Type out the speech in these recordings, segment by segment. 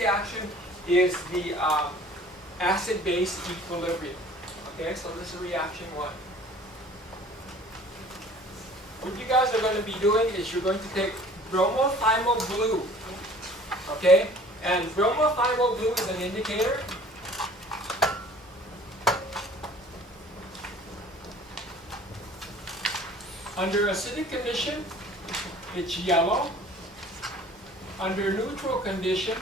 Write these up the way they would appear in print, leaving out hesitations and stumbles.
reaction is the acid-base equilibrium. Okay, so this is reaction 1. What you guys are going to be doing is you're going to take bromothionyl blue. Okay, and bromothionyl blue is an indicator. Under acidic condition, it's yellow. Under neutral condition,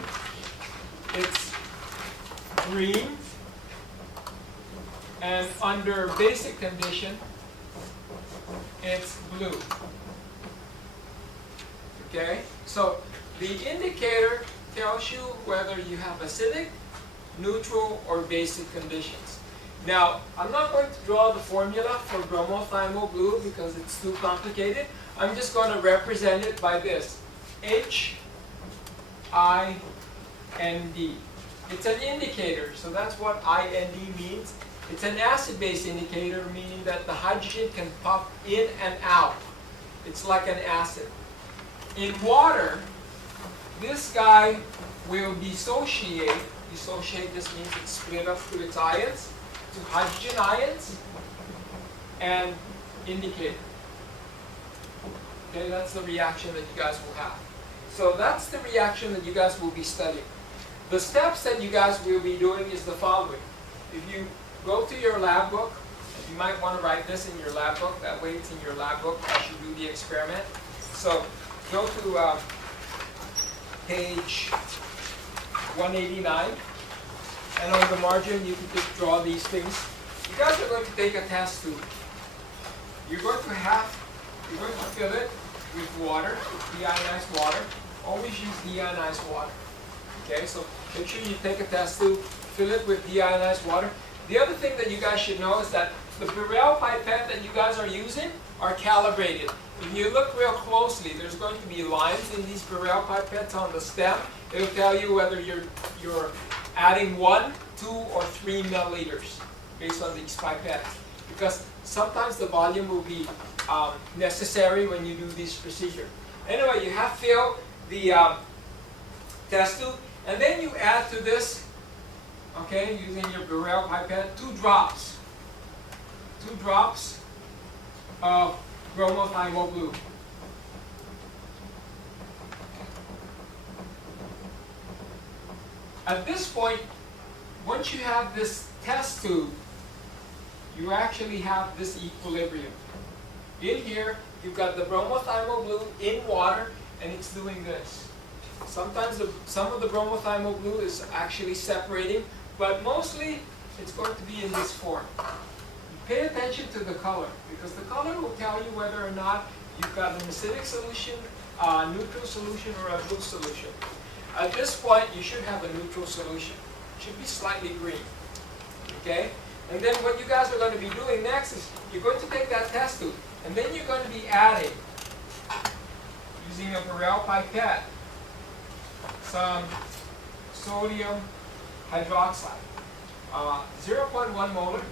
it's green. And under basic condition, it's blue. Okay? So the indicator tells you whether you have acidic, neutral, or basic conditions. Now, I'm not going to draw the formula for bromothionyl blue because it's too complicated. I'm just going to represent it by this. H, I, N, D. It's an indicator, so that's what IND means. It's an acid-base indicator, meaning that the hydrogen can pop in and out. It's like an acid. In water, this guy will dissociate. Dissociate just means it's split up to its ions, to hydrogen ions, and indicator. Okay, that's the reaction that you guys will have. So that's the reaction that you guys will be studying. The steps that you guys will be doing is the following. If you go to your lab book, you might want to write this in your lab book. That way it's in your lab book as you do the experiment. So go to page 189. And on the margin, you can just draw these things. You guys are going to take a test tube. You're going to fill it with water, deionized water. Always use deionized water. Okay, so make sure you take a test tube, fill it with deionized water. The other thing that you guys should know is that the Burrell pipette that you guys are using are calibrated. If you look real closely, there's going to be lines in these Burrell pipettes on the stem. It'll tell you whether you're adding 1, 2, or 3 milliliters based on these pipettes. Because sometimes the volume will be necessary when you do this procedure. Anyway, you have filled the test tube, and then you add to this, okay, using your Burrell pipette, 2 drops. 2 drops of bromothionyl blue. At this point, once you have this test tube, you actually have this equilibrium. In here, you've got the bromothionyl blue in water, and it's doing this. Sometimes some of the bromothionyl blue is actually separating, but mostly it's going to be in this form. Pay attention to the color, because the color will tell you whether or not you've got an acidic solution, a neutral solution, or a blue solution. At this point, you should have a neutral solution. It should be slightly green. Okay? And then what you guys are going to be doing next is you're going to take that test tube, and then you're going to be adding, using a Burrell pipette, some sodium hydroxide, 0.1 molar.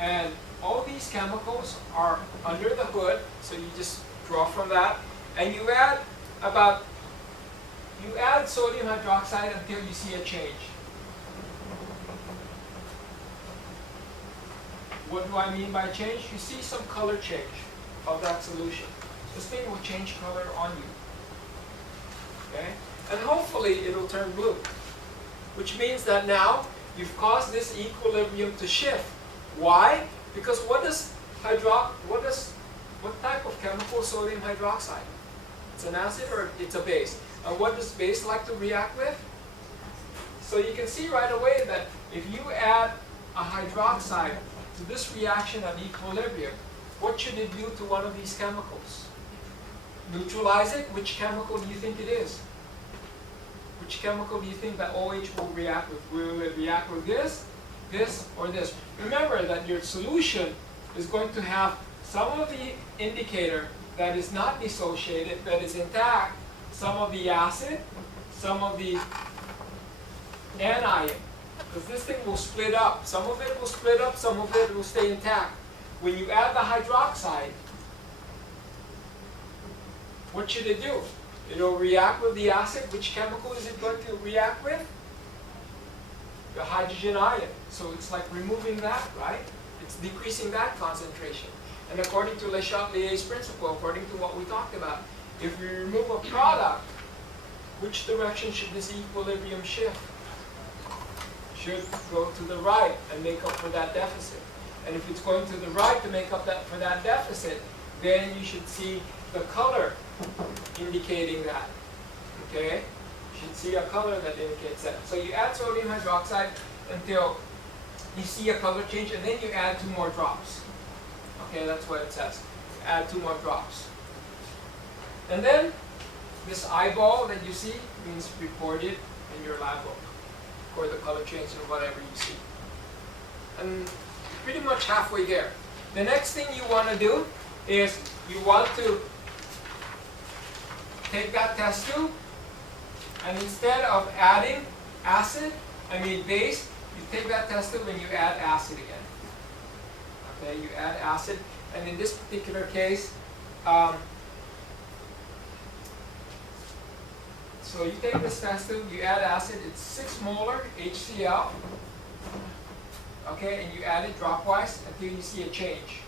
And all these chemicals are under the hood, so you just draw from that. And you add sodium hydroxide until you see a change. What do I mean by change? You see some color change of that solution. This thing will change color on you. Okay? And hopefully it'll turn blue. Which means that now you've caused this equilibrium to shift. Why? Because what type of chemical is sodium hydroxide? It's an acid or it's a base? And what does base like to react with? So you can see right away that if you add a hydroxide to this reaction of equilibrium, what should it do to one of these chemicals? Neutralize it? Which chemical do you think it is? Which chemical do you think that OH will react with? Will it react with this, or this? Remember that your solution is going to have some of the indicator that is not dissociated, that is intact, some of the acid, some of the anion. Because this thing will split up. Some of it will split up, some of it will stay intact. When you add the hydroxide, what should it do? It'll react with the acid. Which chemical is it going to react with? The hydrogen ion. So it's like removing that, right? It's decreasing that concentration. And according to LeChatelier's principle, according to what we talked about, if we remove a product, which direction should this equilibrium shift? Should go to the right and make up for that deficit. And if it's going to the right to make up for that deficit, then you should see the color indicating that. Okay? You should see a color that indicates that. So you add sodium hydroxide until you see a color change, and then you add 2 more drops. Okay, that's what it says. Add 2 more drops. And then this eyeball that you see means reported in your lab book, or the color change or whatever you see. And pretty much halfway there. The next thing you want to do is you want to take that test tube, and instead of adding base, you take that test tube and you add acid again. Okay, you add acid, and in this particular case, so you take this test tube, you add acid, it's 6 molar HCl, okay, and you add it dropwise until you see a change.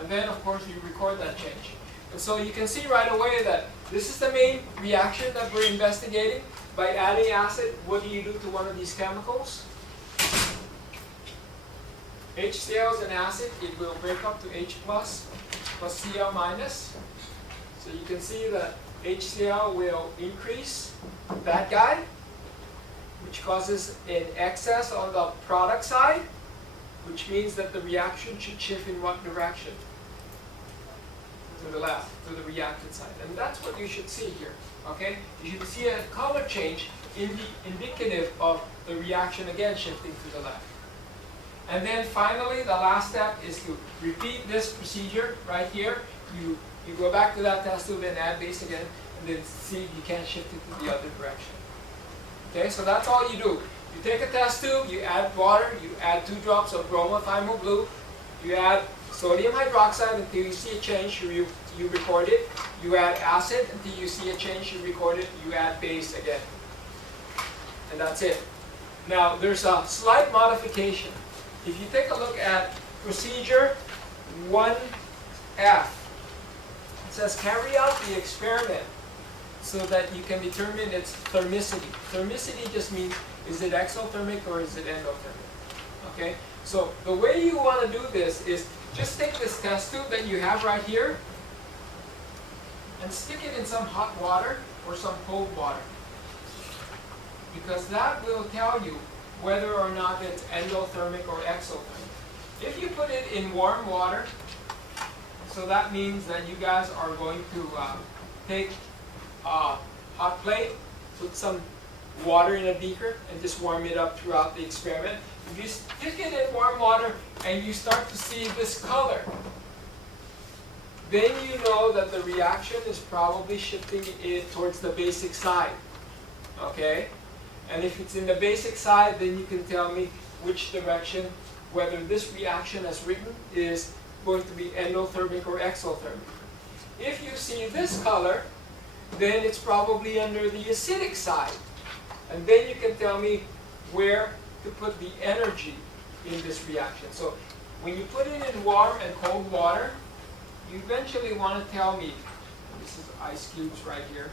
And then, of course, you record that change. And so you can see right away that this is the main reaction that we're investigating. By adding acid, what do you do to one of these chemicals? HCl is an acid. It will break up to H plus Cl minus. So you can see that HCl will increase that guy, which causes an excess on the product side, which means that the reaction should shift in what direction? To the left, to the reactant side. And that's what you should see here. Okay? You should see a color change indicative of the reaction again shifting to the left. And then finally, the last step is to repeat this procedure right here. You go back to that test tube and add base again, and then see if you can shift it to the other direction. Okay, so that's all you do. You take a test tube, you add water, you add 2 drops of bromothiamyl blue, you add sodium hydroxide until you see a change, you record it. You add acid until you see a change, you record it. You add base again. And that's it. Now, there's a slight modification. If you take a look at procedure 1F, it says carry out the experiment so that you can determine its thermicity. Thermicity just means, is it exothermic or is it endothermic? Okay? So the way you want to do this is just take this test tube that you have right here and stick it in some hot water or some cold water. Because that will tell you whether or not it's endothermic or exothermic. If you put it in warm water, so that means that you guys are going to take a hot plate, put some water in a beaker, and just warm it up throughout the experiment. If you stick it in warm water and you start to see this color, then you know that the reaction is probably shifting it towards the basic side. Okay? And if it's in the basic side, then you can tell me which direction, whether this reaction as written is going to be endothermic or exothermic. If you see this color, then it's probably under the acidic side. And then you can tell me where to put the energy in this reaction. So when you put it in warm and cold water, you eventually want to tell me, this is ice cubes right here,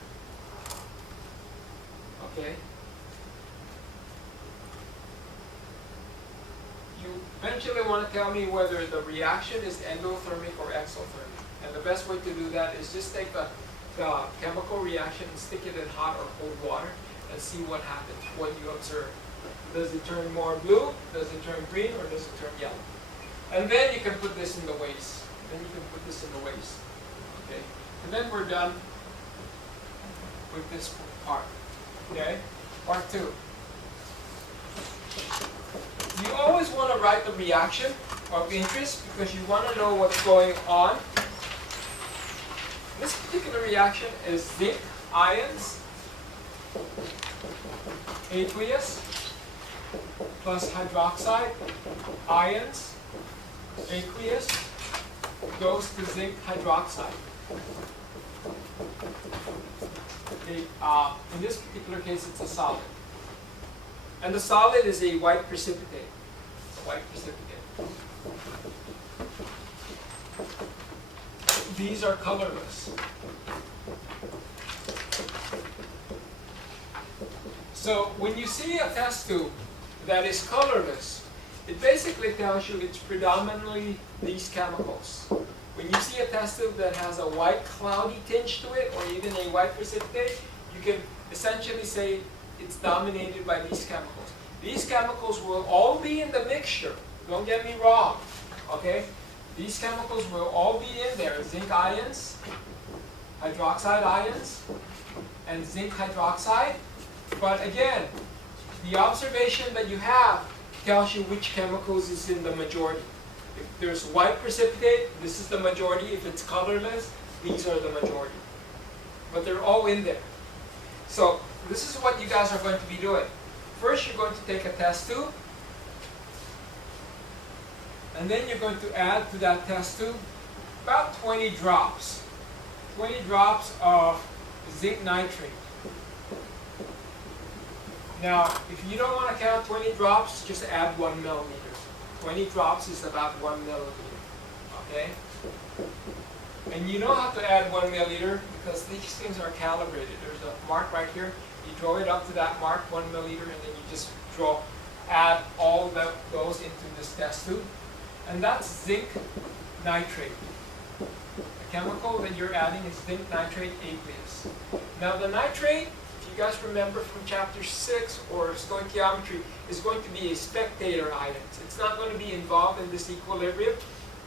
okay? You eventually want to tell me whether the reaction is endothermic or exothermic. And the best way to do that is just take the chemical reaction and stick it in hot or cold water and see what happens, what you observe. Does it turn more blue? Does it turn green? Or does it turn yellow? And then you can put this in the waste. Then you can put this in the waste. Okay? And then we're done with this part. Okay? Part 2. You always want to write the reaction of interest because you want to know what's going on. This particular reaction is zinc ions, aqueous, plus hydroxide, ions, aqueous, goes to zinc hydroxide. Okay, in this particular case, it's a solid. And the solid is a white precipitate. It's a white precipitate. These are colorless. So when you see a test tube that is colorless, it basically tells you it's predominantly these chemicals. When you see a test tube that has a white cloudy tinge to it, or even a white precipitate, you can essentially say it's dominated by these chemicals. These chemicals will all be in the mixture. Don't get me wrong, okay? These chemicals will all be in there. Zinc ions, hydroxide ions, and zinc hydroxide. But again, the observation that you have tells you which chemicals is in the majority. If there's white precipitate, this is the majority. If it's colorless, these are the majority. But they're all in there. So this is what you guys are going to be doing. First, you're going to take a test tube, and then you're going to add to that test tube about 20 drops. 20 drops of zinc nitrate. Now, if you don't want to count 20 drops, just add 1 millimeter. 20 drops is about 1 milliliter. Okay? And you know how to add 1 milliliter because these things are calibrated. There's a mark right here. You draw it up to that mark, 1 milliliter, and then you just add all those into this test tube. And that's zinc nitrate. The chemical that you're adding is zinc nitrate aqueous. Now the nitrate, if you guys remember from chapter 6 or stoichiometry, is going to be a spectator ion. It's not going to be involved in this equilibrium.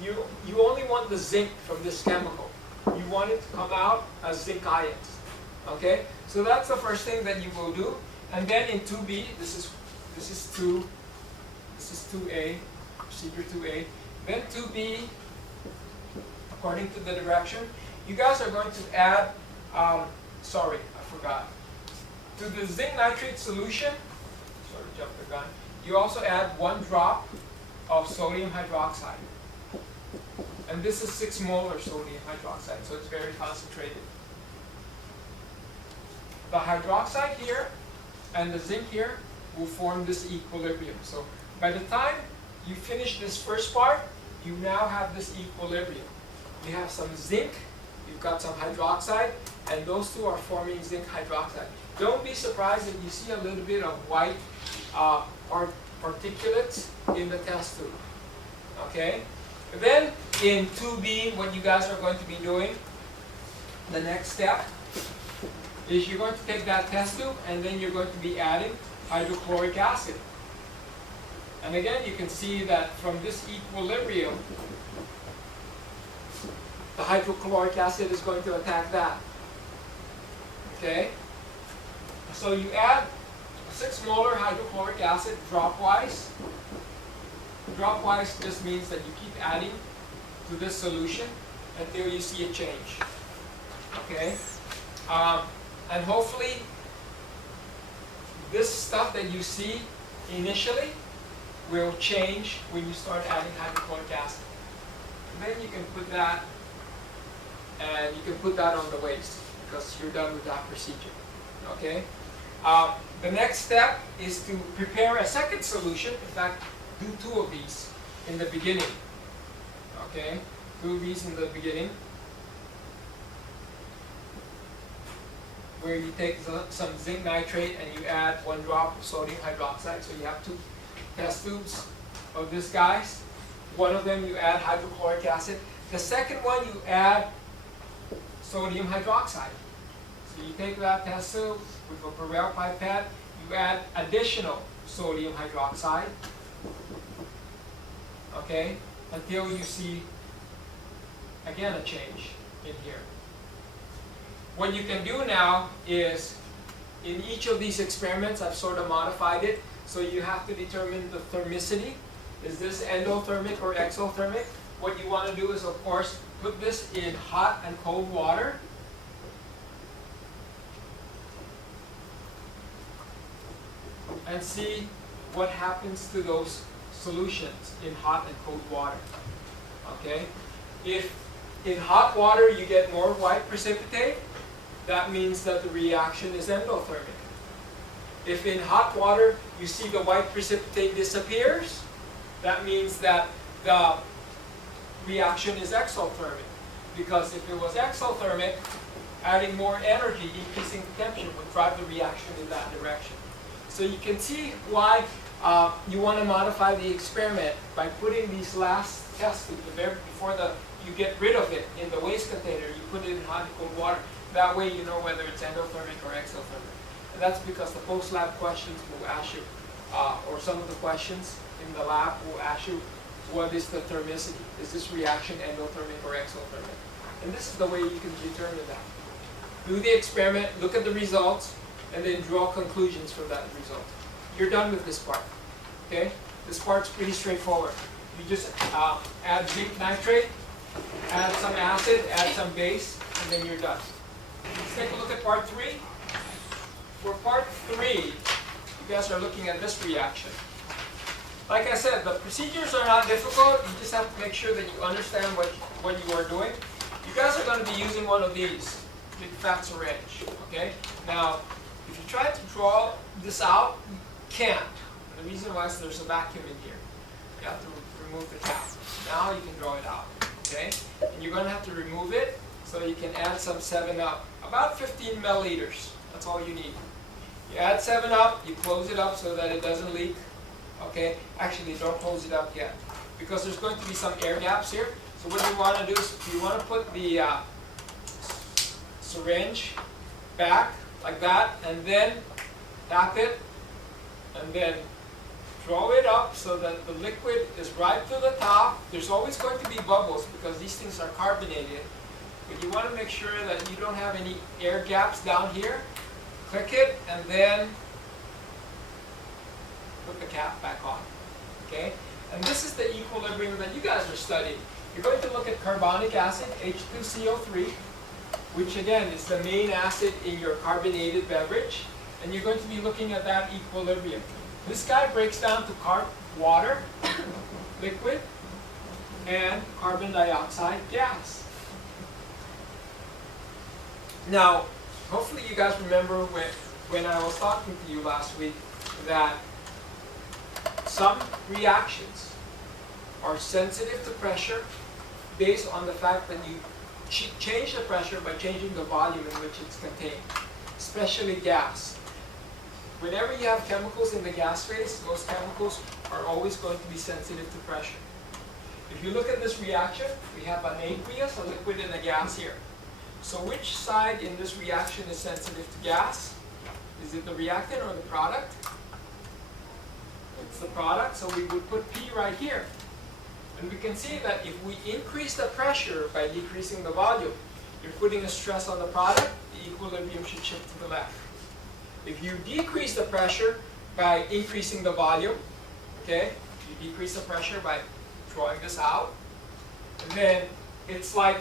You only want the zinc from this chemical. You want it to come out as zinc ions. Okay? So that's the first thing that you will do. And then in 2B, this is 2A, procedure 2A. Then 2B, according to the direction, you guys are going to add, sorry, I forgot. To the zinc nitrate solution, sorry, jumped the gun, you also add 1 drop of sodium hydroxide. And this is 6 molar sodium hydroxide, so it's very concentrated. The hydroxide here and the zinc here will form this equilibrium. So by the time you finish this first part, you now have this equilibrium. You have some zinc, you've got some hydroxide, and those two are forming zinc hydroxide. Don't be surprised if you see a little bit of white particulates in the test tube. Okay? Then in 2B, what you guys are going to be doing, the next step, is you're going to take that test tube and then you're going to be adding hydrochloric acid. And again, you can see that from this equilibrium, the hydrochloric acid is going to attack that. Okay? So you add 6 molar hydrochloric acid dropwise. Dropwise just means that you keep adding to this solution until you see a change. Okay? And hopefully, this stuff that you see initially will change when you start adding hydrochloric acid. And then you can put that, and you can put that on the waste because you're done with that procedure. Okay? The next step is to prepare a second solution. In fact, do 2 of these in the beginning. Okay? 2 of these in the beginning, where you take some zinc nitrate and you add 1 drop of sodium hydroxide. So you have 2 test tubes of this guys. One of them you add hydrochloric acid. The second one you add sodium hydroxide. So you take that test tube with a Burrell pipette, you add additional sodium hydroxide. Okay? Until you see, again, a change in here. What you can do now is, in each of these experiments, I've sort of modified it, so you have to determine the thermicity. Is this endothermic or exothermic? What you want to do is, of course, put this in hot and cold water. And see what happens to those solutions in hot and cold water. Okay? If in hot water you get more white precipitate, that means that the reaction is endothermic. If in hot water you see the white precipitate disappears, that means that the reaction is exothermic. Because if it was exothermic, adding more energy, increasing the temperature, would drive the reaction in that direction. So you can see why you want to modify the experiment by putting these last tests before you get rid of it in the waste container. You put it in hot and cold water. That way you know whether it's endothermic or exothermic. And that's because the post-lab questions will ask you, or some of the questions in the lab will ask you, what is the thermicity? Is this reaction endothermic or exothermic? And this is the way you can determine that. Do the experiment, look at the results, and then draw conclusions from that result. You're done with this part. Okay? This part's pretty straightforward. You just add zinc nitrate, add some acid, add some base, and then you're done. Let's take a look at part 3. For part 3, you guys are looking at this reaction. Like I said, the procedures are not difficult. You just have to make sure that you understand what you are doing. You guys are going to be using one of these, big fat syringe. Okay? Now, if you try to draw this out, you can't. And the reason why is there's a vacuum in here. You have to remove the cap. Now you can draw it out. Okay? And you're going to have to remove it so you can add some 7-Up. About 15 milliliters. That's all you need. You add 7-Up, you close it up so that it doesn't leak. Okay? Actually, don't close it up yet, because there's going to be some air gaps here. So what you want to do is you want to put the syringe back like that, and then tap it, and then draw it up so that the liquid is right to the top. There's always going to be bubbles because these things are carbonated. But you want to make sure that you don't have any air gaps down here. Click it, and then put the cap back on. Okay? And this is the equilibrium that you guys are studying. You're going to look at carbonic acid, H2CO3, which again is the main acid in your carbonated beverage. And you're going to be looking at that equilibrium. This guy breaks down to water, liquid, and carbon dioxide gas. Now, hopefully you guys remember when I was talking to you last week that some reactions are sensitive to pressure based on the fact that you change the pressure by changing the volume in which it's contained, especially gas. Whenever you have chemicals in the gas phase, those chemicals are always going to be sensitive to pressure. If you look at this reaction, we have an aqueous, a liquid, and a gas here. So which side in this reaction is sensitive to gas? Is it the reactant or the product? It's the product, so we would put P right here. And we can see that if we increase the pressure by decreasing the volume, you're putting a stress on the product, the equilibrium should shift to the left. If you decrease the pressure by increasing the volume, okay, you decrease the pressure by drawing this out, and then it's like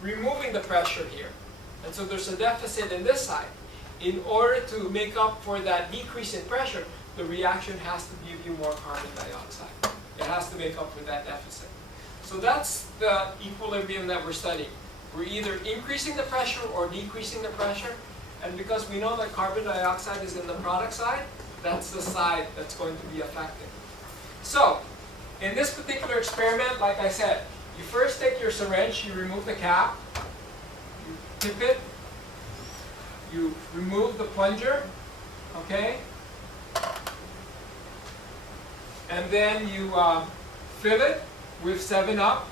removing the pressure here. And so there's a deficit in this side. In order to make up for that decrease in pressure, the reaction has to give you more carbon dioxide. It has to make up for that deficit. So that's the equilibrium that we're studying. We're either increasing the pressure or decreasing the pressure. And because we know that carbon dioxide is in the product side, that's the side that's going to be affected. So, in this particular experiment, like I said, you first take your syringe, you remove the cap, you tip it, you remove the plunger, okay? And then you fill it with 7-Up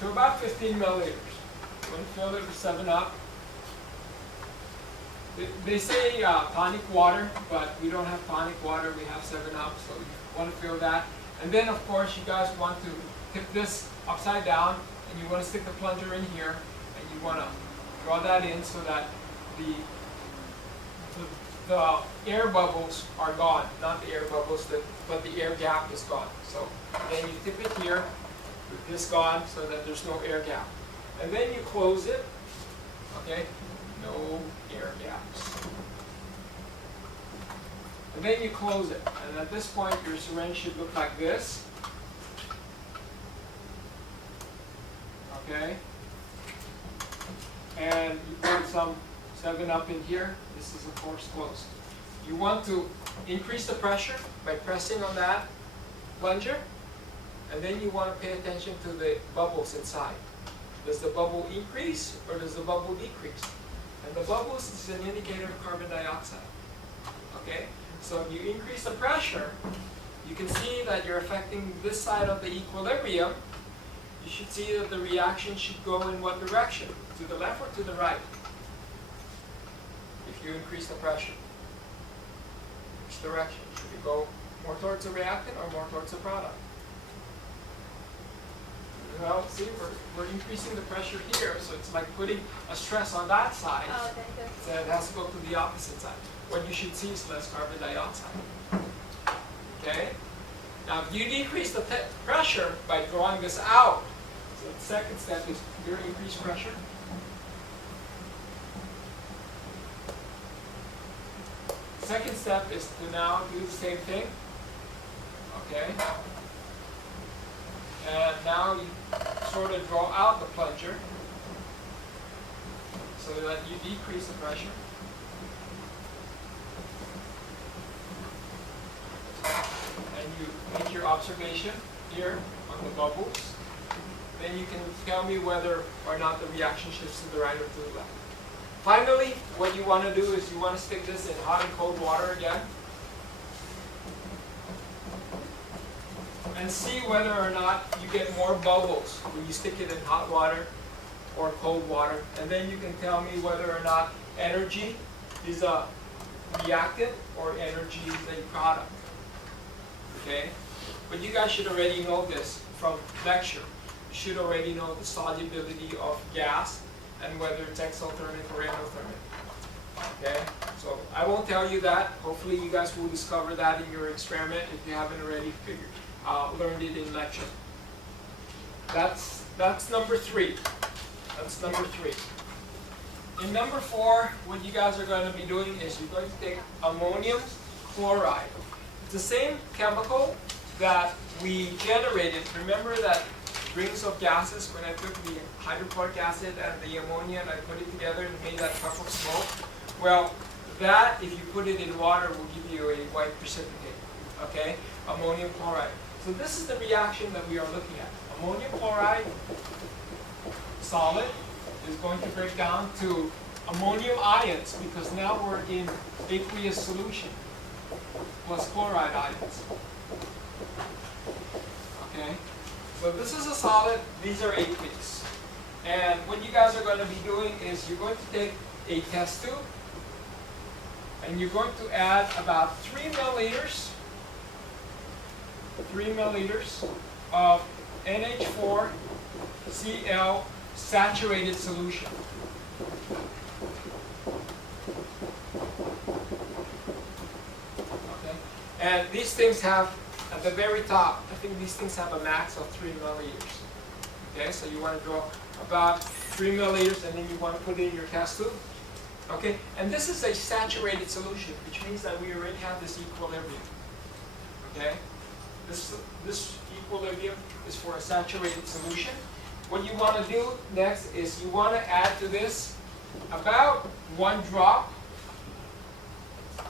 to about 15 milliliters. You want to fill it with 7-Up. They say tonic water, but we don't have tonic water, we have 7-Up, so you want to fill that. And then of course you guys want to tip this upside down, and you want to stick the plunger in here, and you want to draw that in so that the air bubbles are gone. Not the air bubbles, but the air gap is gone. So then you tip it here, with this gone, so that there's no air gap. And then you close it, okay? No air gaps. And then you close it. And at this point, your syringe should look like this. Okay? And you put some 7-Up in here. This is, of course, closed. You want to increase the pressure by pressing on that plunger. And then you want to pay attention to the bubbles inside. Does the bubble increase or does the bubble decrease? And the bubbles is an indicator of carbon dioxide. Okay? So if you increase the pressure, you can see that you're affecting this side of the equilibrium. You should see that the reaction should go in what direction? To the left or to the right? If you increase the pressure. Which direction? Should it go more towards the reactant or more towards the product? Well, see, we're increasing the pressure here, so it's like putting a stress on that side. Oh, okay, good. So it has to go to the opposite side. What you should see is less carbon dioxide. Okay? Now, if you decrease the pressure by drawing this out, so the second step is here increase pressure. Second step is to now do the same thing. Okay? And now you sort of draw out the plunger so that you decrease the pressure. And you make your observation here on the bubbles. Then you can tell me whether or not the reaction shifts to the right or to the left. Finally, what you want to do is you want to stick this in hot and cold water again. And see whether or not you get more bubbles when you stick it in hot water or cold water. And then you can tell me whether or not energy is a reactant or energy is a product. Okay? But you guys should already know this from lecture. You should already know the solubility of gas and whether it's exothermic or endothermic. Okay? So I won't tell you that. Hopefully you guys will discover that in your experiment if you haven't already learned it in lecture. That's number 3. That's number 3. In number 4, what you guys are going to be doing is you're going to take ammonium chloride. It's the same chemical that we generated. Remember that rings of gases when I took the hydrochloric acid and the ammonia and I put it together and made that puff of smoke? Well, that, if you put it in water, will give you a white precipitate. Okay? Ammonium chloride. So this is the reaction that we are looking at. Ammonium chloride, solid, is going to break down to ammonium ions because now we're in aqueous solution plus chloride ions. Okay? So this is a solid, these are aqueous. And what you guys are going to be doing is you're going to take a test tube and you're going to add about 3 milliliters of NH4Cl saturated solution. Okay? And these things have, at the very top, I think these things have a max of 3 milliliters. Okay, so you want to draw about 3 milliliters and then you want to put it in your test tube. Okay, and this is a saturated solution, which means that we already have this equilibrium. Okay? This equilibrium is for a saturated solution. What you want to do next is you want to add to this about 1 drop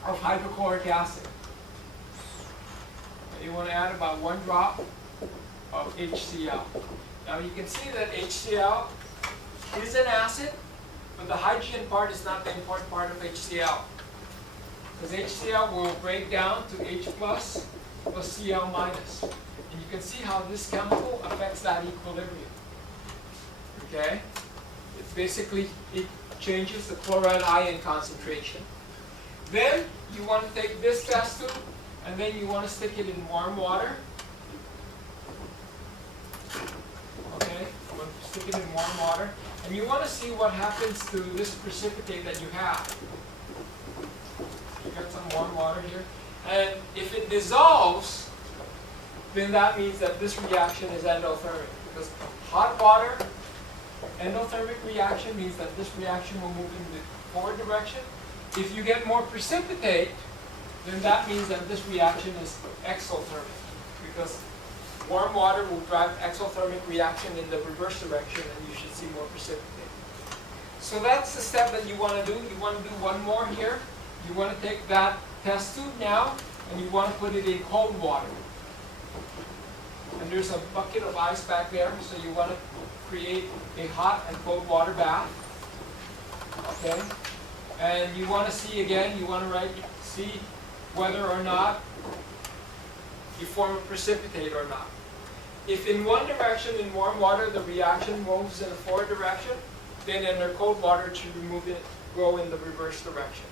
of hydrochloric acid. You want to add about 1 drop of HCl. Now you can see that HCl is an acid, but the hydrogen part is not the important part of HCl. Because HCl will break down to H plus Cl minus. And you can see how this chemical affects that equilibrium. Okay? It basically, it changes the chloride ion concentration. Then you want to take this test tube and then you want to stick it in warm water. Okay? You want to stick it in warm water. And you want to see what happens to this precipitate that you have. You got some warm water here. And if it dissolves, then that means that this reaction is endothermic. Because hot water, endothermic reaction means that this reaction will move in the forward direction. If you get more precipitate, then that means that this reaction is exothermic, because warm water will drive exothermic reaction in the reverse direction, and you should see more precipitate. So that's the step that you want to do. You want to do one more here. You want to take that test tube now, and you want to put it in cold water. And there's a bucket of ice back there, so you want to create a hot and cold water bath. Okay? And you want to see again, you want to see whether or not you form a precipitate or not. If in one direction in warm water the reaction moves in a forward direction, then in the cold water it should go in the reverse direction.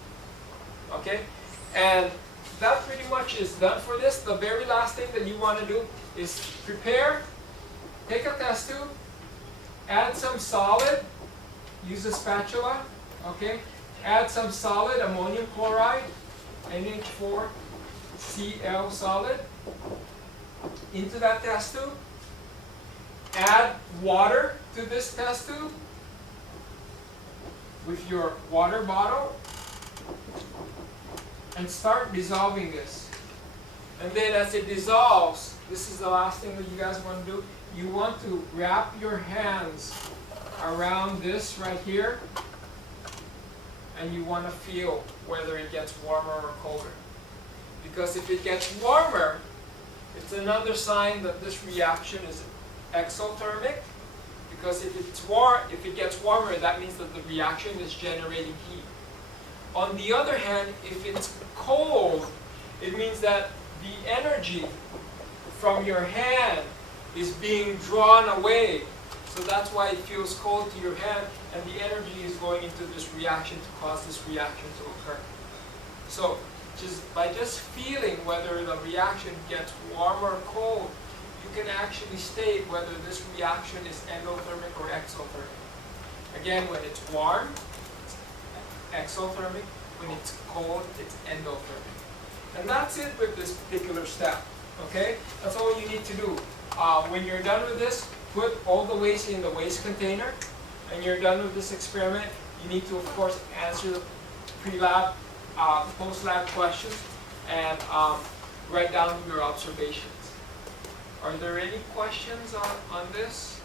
Okay? And that pretty much is done for this. The very last thing that you want to do is prepare, take a test tube, add some solid, use a spatula, okay? Add some solid ammonium chloride, NH4Cl solid, into that test tube. Add water to this test tube with your water bottle, and start dissolving this. And then as it dissolves, this is the last thing that you guys want to do. You want to wrap your hands around this right here, and you want to feel whether it gets warmer or colder. Because if it gets warmer, it's another sign that this reaction is exothermic. Because if it gets warmer, that means that the reaction is generating heat. On the other hand, if it's cold, it means that the energy from your hand is being drawn away. So that's why it feels cold to your hand, and the energy is going into this reaction to cause this reaction to occur. So by just feeling whether the reaction gets warm or cold, you can actually state whether this reaction is endothermic or exothermic. Again, when it's warm, it's exothermic. When it's cold, it's endothermic. And that's it with this particular step. Okay? That's all you need to do. When you're done with this, put all the waste in the waste container. And you're done with this experiment, you need to, of course, answer the pre-lab, post-lab questions, and write down your observations. Are there any questions on this?